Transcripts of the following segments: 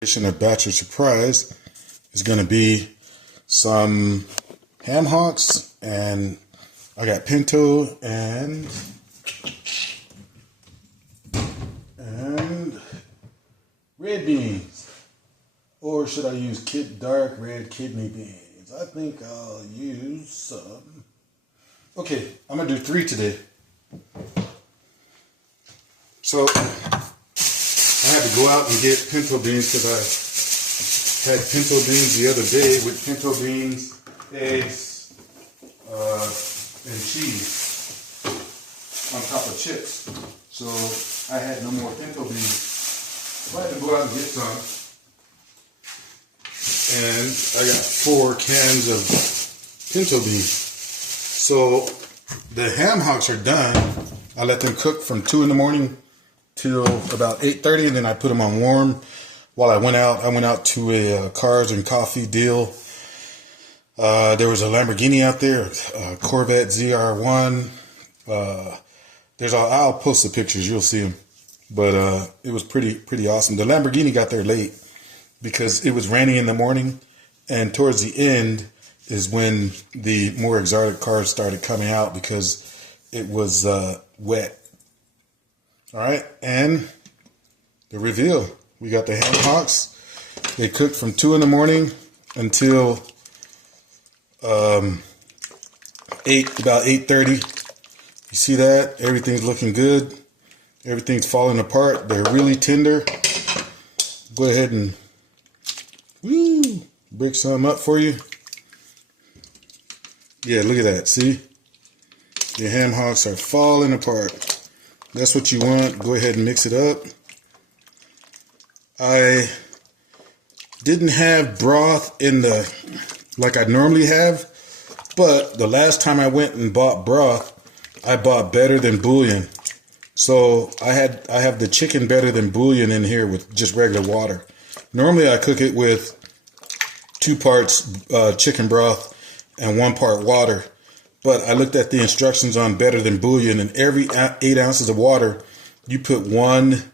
Of Bachelor surprise is going to be some Hamhocks, and I got pinto and red beans, or should I use dark red kidney beans? I think I'll use some. Okay, I'm gonna do 3 today. So I had to go out and get pinto beans because I had pinto beans the other day with pinto beans, eggs, and cheese on top of chips. So I had no more pinto beans. So I had to go out and get some. And I got 4 cans of pinto beans. So the Hamhocks are done. I let them cook from 2 in the morning till about 8:30, and then I put them on warm. While I went out to a cars and coffee deal. There was a Lamborghini out there, a Corvette ZR1. I'll post the pictures, you'll see them. But it was pretty awesome. The Lamborghini got there late because it was raining in the morning, and towards the end is when the more exotic cars started coming out because it was wet. All right, and the reveal. We got the Hamhocks. They cooked from 2 in the morning until about 8:30. You see that? Everything's looking good. Everything's falling apart. They're really tender. Go ahead and break some up for you. Yeah, look at that. See? The Hamhocks are falling apart. That's what you want. Go ahead and mix it up. I didn't have broth like I normally have, but the last time I went and bought broth, I bought better than bouillon. So I have the chicken better than bouillon in here with just regular water. Normally I cook it with 2 parts chicken broth and 1 part water. But I looked at the instructions on better than bouillon, and every 8 ounces of water, you put 1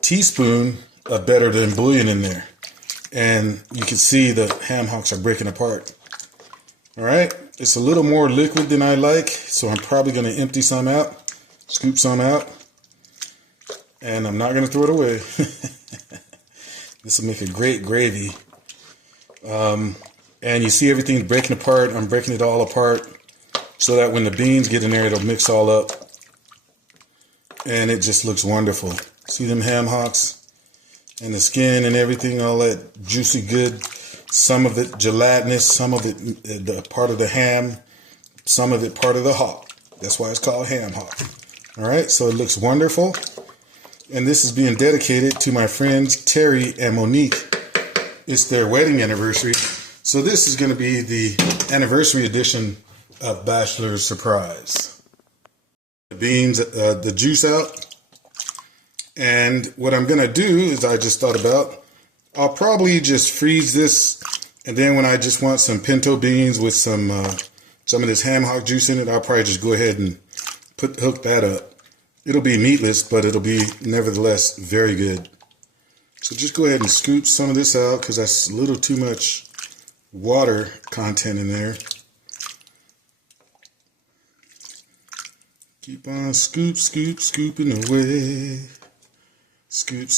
teaspoon of better than bouillon in there. And you can see the Hamhocks are breaking apart. All right. It's a little more liquid than I like, so I'm probably going to empty some out, scoop some out, and I'm not going to throw it away. This will make a great gravy. And you see everything's breaking apart. I'm breaking it all apart so that when the beans get in there, it'll mix all up. And it just looks wonderful. See them Hamhocks? And the skin and everything, all that juicy good. Some of it gelatinous, some of it the part of the ham, some of it part of the hock. That's why it's called Hamhock. All right, so it looks wonderful. And this is being dedicated to my friends Terry and Monique. It's their wedding anniversary. So this is going to be the anniversary edition of Bachelor Surprise. The beans, the juice out. And what I'm going to do is I just thought about, I'll probably just freeze this. And then when I just want some pinto beans with some of this Hamhock juice in it, I'll probably just go ahead and hook that up. It'll be meatless, but it'll be nevertheless very good. So just go ahead and scoop some of this out because that's a little too much water content in there. Keep on scooping away. Scoop.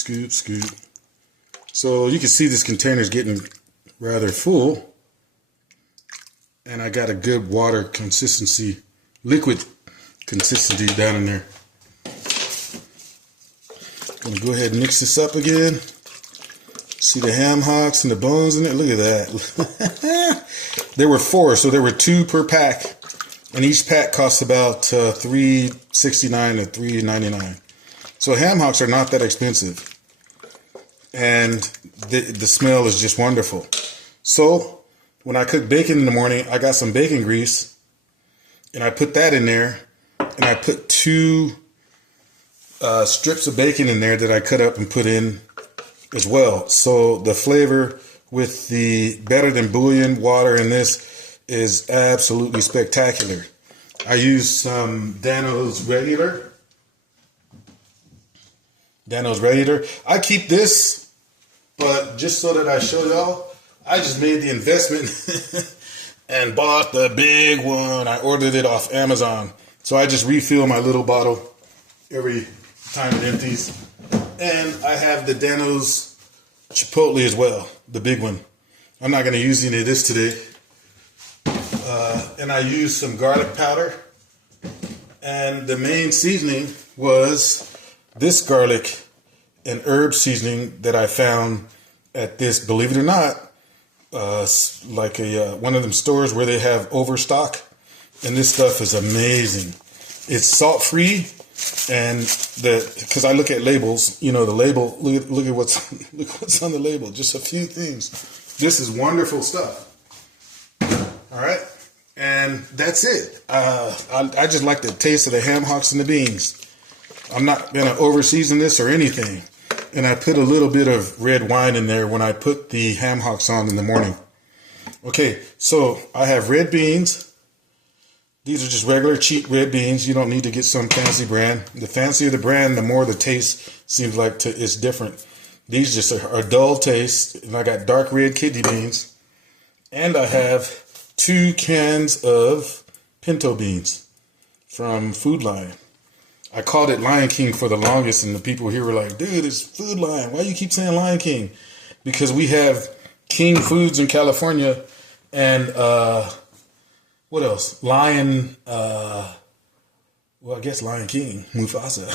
So you can see this container is getting rather full. And I got a good water consistency, liquid consistency down in there. Gonna go ahead and mix this up again. See the Hamhocks and the bones in it? Look at that. There were 4, so there were 2 per pack. And each pack costs about $3.69 to $3.99. So Hamhocks are not that expensive. And the smell is just wonderful. So when I cook bacon in the morning, I got some bacon grease. And I put that in there. And I put 2 strips of bacon in there that I cut up and put in as well. So the flavor with the better than bouillon water in this is absolutely spectacular. I use some Dano's regular. I keep this But just so that I show y'all, I just made the investment and bought the big one. I ordered it off Amazon. So I just refill my little bottle every time it empties. And I have the Dano's Chipotle as well, the big one. I'm not going to use any of this today. And I used some garlic powder. And the main seasoning was this garlic and herb seasoning that I found at this, believe it or not, like one of them stores where they have overstock. And this stuff is amazing. It's salt free, and because I look at labels, you know, the label. Look at what's on the label. Just a few things. This is wonderful stuff. All right. And that's it. I just like the taste of the Hamhocks and the beans. I'm not going to over season this or anything. And I put a little bit of red wine in there when I put the Hamhocks on in the morning. Okay, so I have red beans. These are just regular cheap red beans. You don't need to get some fancy brand. The fancier the brand, the more the taste seems like it's different. These just are dull taste. And I got dark red kidney beans. And I have 2 cans of pinto beans from Food Lion. I called it Lion King for the longest, and the people here were like, dude, it's Food Lion. Why you keep saying Lion King? Because we have King Foods in California, and what else? Lion, well, I guess Lion King, Mufasa.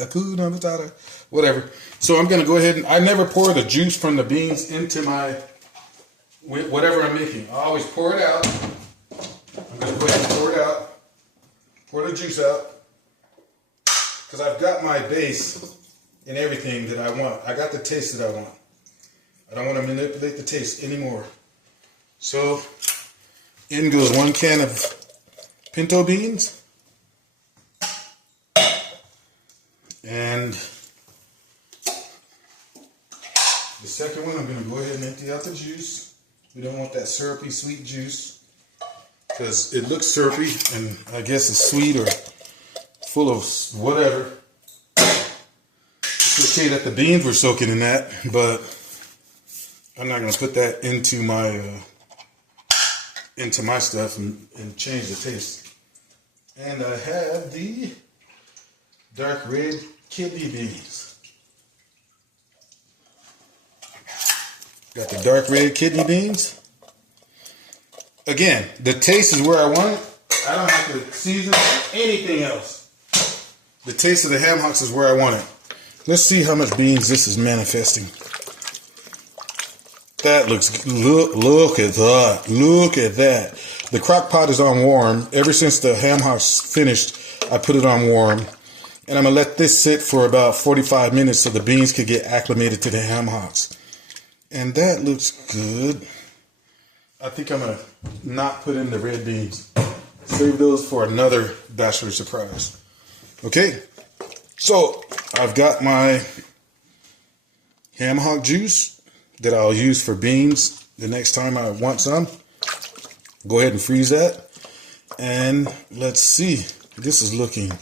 Hakuna Matata, whatever. So I'm going to go ahead and I never pour the juice from the beans into my whatever I'm making. I always pour it out. I'm going to go ahead and pour it out. Pour the juice out. Because I've got my base and everything that I want. I got the taste that I want. I don't want to manipulate the taste anymore. So, in goes 1 can of pinto beans. And the second one, I'm going to go ahead and empty out the juice. We don't want that syrupy sweet juice because it looks syrupy and I guess it's sweet or full of whatever. It's okay that the beans were soaking in that, but I'm not going to put that into my stuff and change the taste. And I have the dark red kidney beans. Got the dark red kidney beans. Again, the taste is where I want it. I don't have to season anything else. The taste of the Hamhocks is where I want it. Let's see how much beans this is manifesting. That looks, look at that. Look at that. The crock pot is on warm. Ever since the Hamhocks finished, I put it on warm. And I'm going to let this sit for about 45 minutes so the beans could get acclimated to the Hamhocks. And that looks good. I think I'm going to not put in the red beans. Save those for another Bachelor surprise. Okay, so I've got my Hamhock juice that I'll use for beans the next time I want some. Go ahead and freeze that. And let's see. This is looking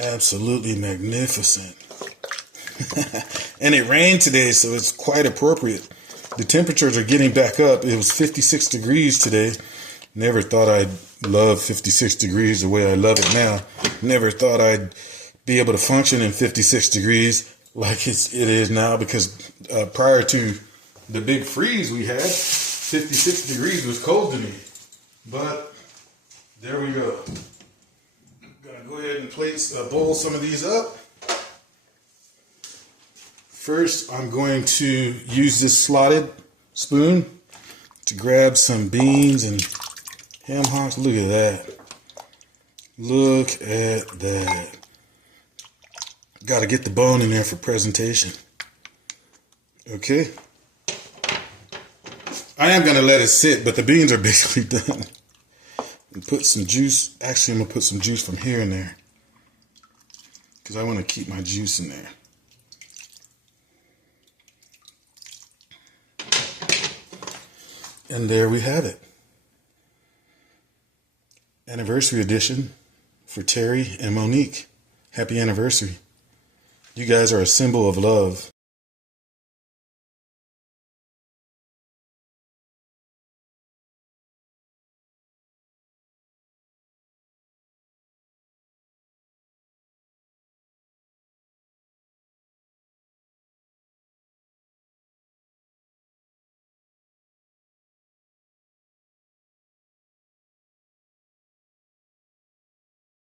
absolutely magnificent. And it rained today, so it's quite appropriate. The temperatures are getting back up. It was 56 degrees today. Never thought I'd love 56 degrees the way I love it now. Never thought I'd be able to function in 56 degrees like it is now, because prior to the big freeze we had, 56 degrees was cold to me. But there we go. I'm gonna go ahead and bowl some of these up. First, I'm going to use this slotted spoon to grab some beans and Hamhocks. Look at that. Look at that. Got to get the bone in there for presentation. Okay. I am going to let it sit, but the beans are basically done. And put some juice. Actually, I'm going to put some juice from here in there, because I want to keep my juice in there. And there we have it. Anniversary edition for Terry and Monique. Happy anniversary. You guys are a symbol of love.